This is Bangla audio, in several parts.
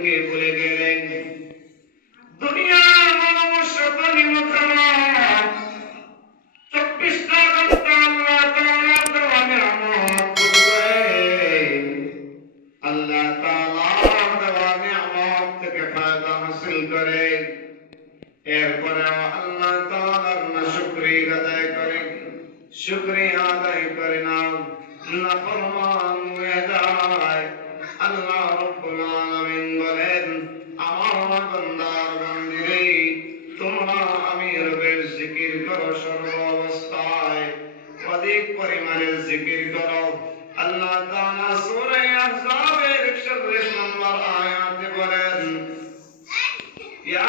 আলেমকে ভুলে গেলেন। দুনিয়ার মানুষ খারাপ, 24টা ঘন্টা আল্লাহ তাআলার দেওয়া নিয়ামত আল্লাহ তাআলার দেওয়া নিয়ামত থেকে ফায়দা হাসিল করে, এরপরে আল্লাহ তাআলার নাশকরিয়া আদায় করে, শুকরিয়া আদায় করে না, নাফরমান হয়ে যায়। আল্লাহ রাব্বুল আলামিন বলেন, আমার বান্দার বান্দিরে, তোমরা আমি রবের জিকির করো সর্ব অবস্থায়, অধিক পরিমাণে জিকির করো। আল্লাহ তাআলা সূরা আহজাবের 41 নম্বর আয়াতে বলেন, ইয়া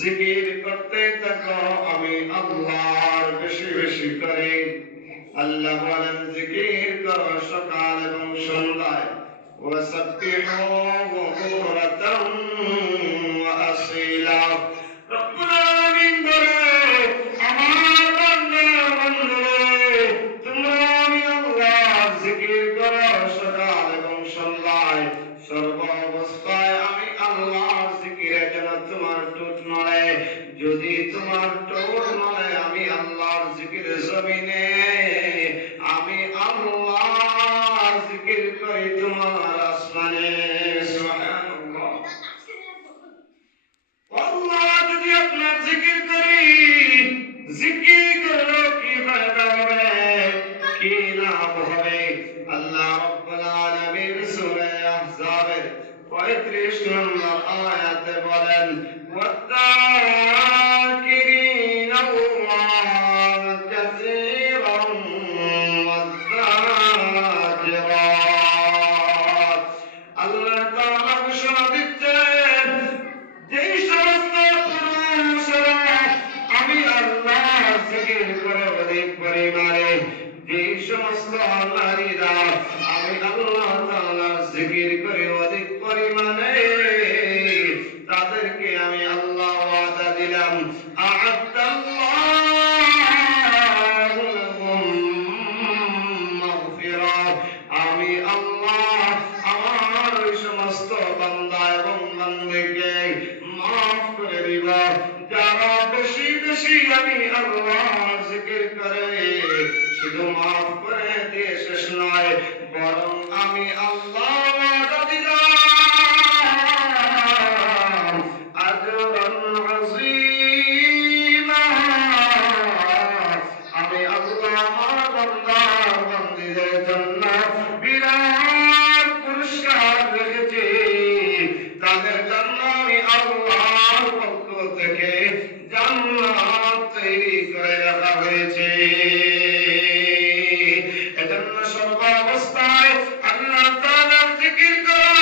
জিকির করতে থাকো, আমি আল্লাহর বেশি বেশি করে। আল্লাহ বলেন, জিকির করো সকাল এবং সন্ধ্যায়, ওয়াসাব্বিহুহু বুকরাতাম ওয়া আসীলা। রব্বুল আলামিন বলেন, আমার বান্দা বান্দারে, তোমরা আমি আল্লাহর জিকির করো সকাল এবং সন্ধ্যায়, সর্ব অবস্থায়। আমি আল্লাহর জিকিরে যেন তোমার ঠোঁট নড়ে, যদি তোমার ঠোঁট নড়ে, আমি আল্লাহর জিকিরে জমিনে আমি আল্লাহর জিকির করি তোমার আসমানে। সুবহানাল্লাহ। আল্লাহ যদি আপনার জিকির করি, জিকির করলে কি ফায়দা হবে, কি লাভ হবে? আল্লাহ রাব্বুল আলামিন সূরা আহজাবের 35 নম্বর আয়াতে বলেন, ওয়াযাকিরিনা আল্লাহ কাসীরান ওয়াযাকিরাত। আল্লাহ তাআলা ঘোষণা দিচ্ছেন, যেই সমস্ত পুরুষরা আমি আল্লাহর জিকির করে অধিক পরিমাণে, যেই সমস্ত নারীরা আমি আল্লাহ তাআলার জিকির করে অধিক পরিমাণে, তাদেরকে আমি আল্লাহ ওয়াদা দিলাম, আ'আদাল্লাহু লাহুম মাগফিরাহ। আমি আল্লাহ আমার ওই সমস্ত বান্দা এবং বান্দীকে মাফ করে দিব, যারা বেশি বেশি আমি আল্লাহর জিকির করে। শুধু মাফ করে দিয়ে শেষ নয়, বরং আমি আল্লাহ ওয়াদা দিলাম আজরান আযীমা। আমি আল্লাহ আমার বান্দা বান্দীদের জন্য বিরাট পুরস্কার রেখেছি, তাদের জন্য আমি আল্লাহর পক্ষ থেকে জান্নাত তৈরি করে রাখা হয়েছে। এজন্য সর্ব অবস্থায় আল্লাহ তাআলার জিকির করা,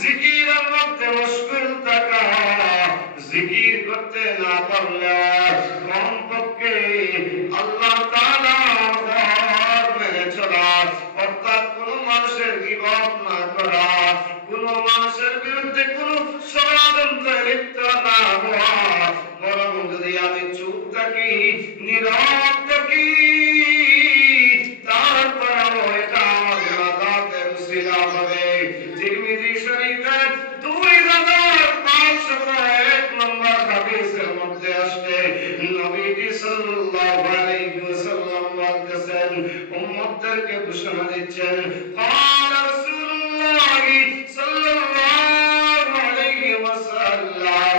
জিকিরের মধ্যে মশগুল থাকা, জিকির করতে না পারলে কমপক্ষে আল্লাহ তাআলার ঘর মেনে চলা, অর্থাৎ কোন মানুষের গীবত না করা, কোন মানুষের বিরুদ্ধে কোন ষড়যন্ত্রে লিপ্ত না হওয়া, বরং যদি আমি চুপ থাকি, নীরব থাকি, তারপরেও এটা আমার ইবাদতের উসিলা হবে। তিরমিজি শরীফের 2501 নম্বর হাদিসের মধ্যে আসছে, নবীজি সাল্লাল্লাহু আলাইহি ওয়াসাল্লাম বলতেছেন, উম্মতদেরকে ঘোষণা দিচ্ছেন, قال رسول الله সাল্লাল্লাহু আলাইহি ওয়াসাল্লাম,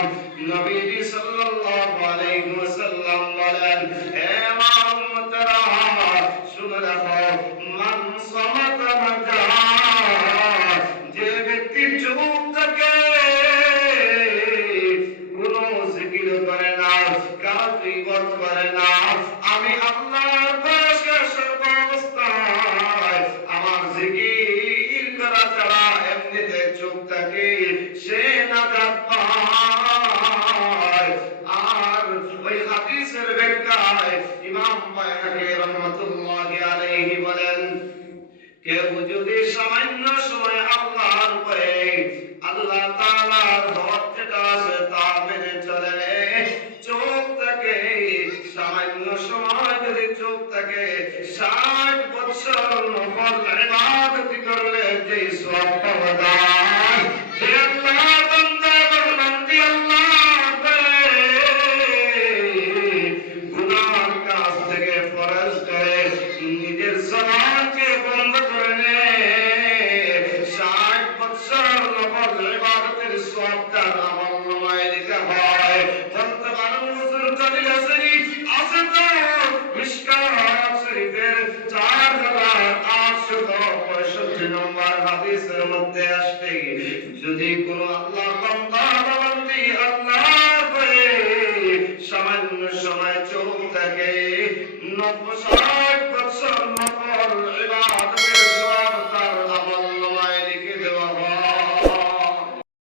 নবীজি সাল্লাল্লাহু আলাইহি ওয়াসাল্লাম বলেন, হে আমার উম্মতরা, শুনে রাখো, মান সামাতা নাজা, যে ব্যক্তি চুপ থাকে, কোনো জিকির করে না, কারো গীবত করে না, আমি আল্লাহর দরবারে সর্ব অবস্থায় আমার জিকির করা ছাড়া এমনিতে চুপ থাকে, সে নাজাত পায়। আর ওই হাদিসের ব্যাখ্যায় ইমাম বাইহাকী রাহমাতুল্লাহি আলাইহি আলাইহি বলেন, কেউ যদি সামান্য সময় আল্লাহর উপরে আল্লাহ তাআলার হক যেটা আছে তা মেনে চলে, চোখ থেকে সামান্য সময় যদি চোখ থেকে 60 বছর নফল ইবাদত করলে যে সওয়াব পাওয়া যায়, হে আল্লাহর বান্দা বান্দি, গুনাহর কাজ থেকে ফরজ করে নিজের জবানকে বন্ধ করে নে, 60 বছর নফল ইবাদতের সওয়াবটা আমলনামায় লেখা হয়। বলতে পারেন হুজুর দলিল আছে নি? আছে তো, মিশকাত শরীফের 4865 নম্বর হাদিসের মধ্যে আসছে, যদি কোনো আল্লাহর বান্দা বান্দি আল্লাহর ভয়ে সামান্য সময় চোখ থেকে 60 বছর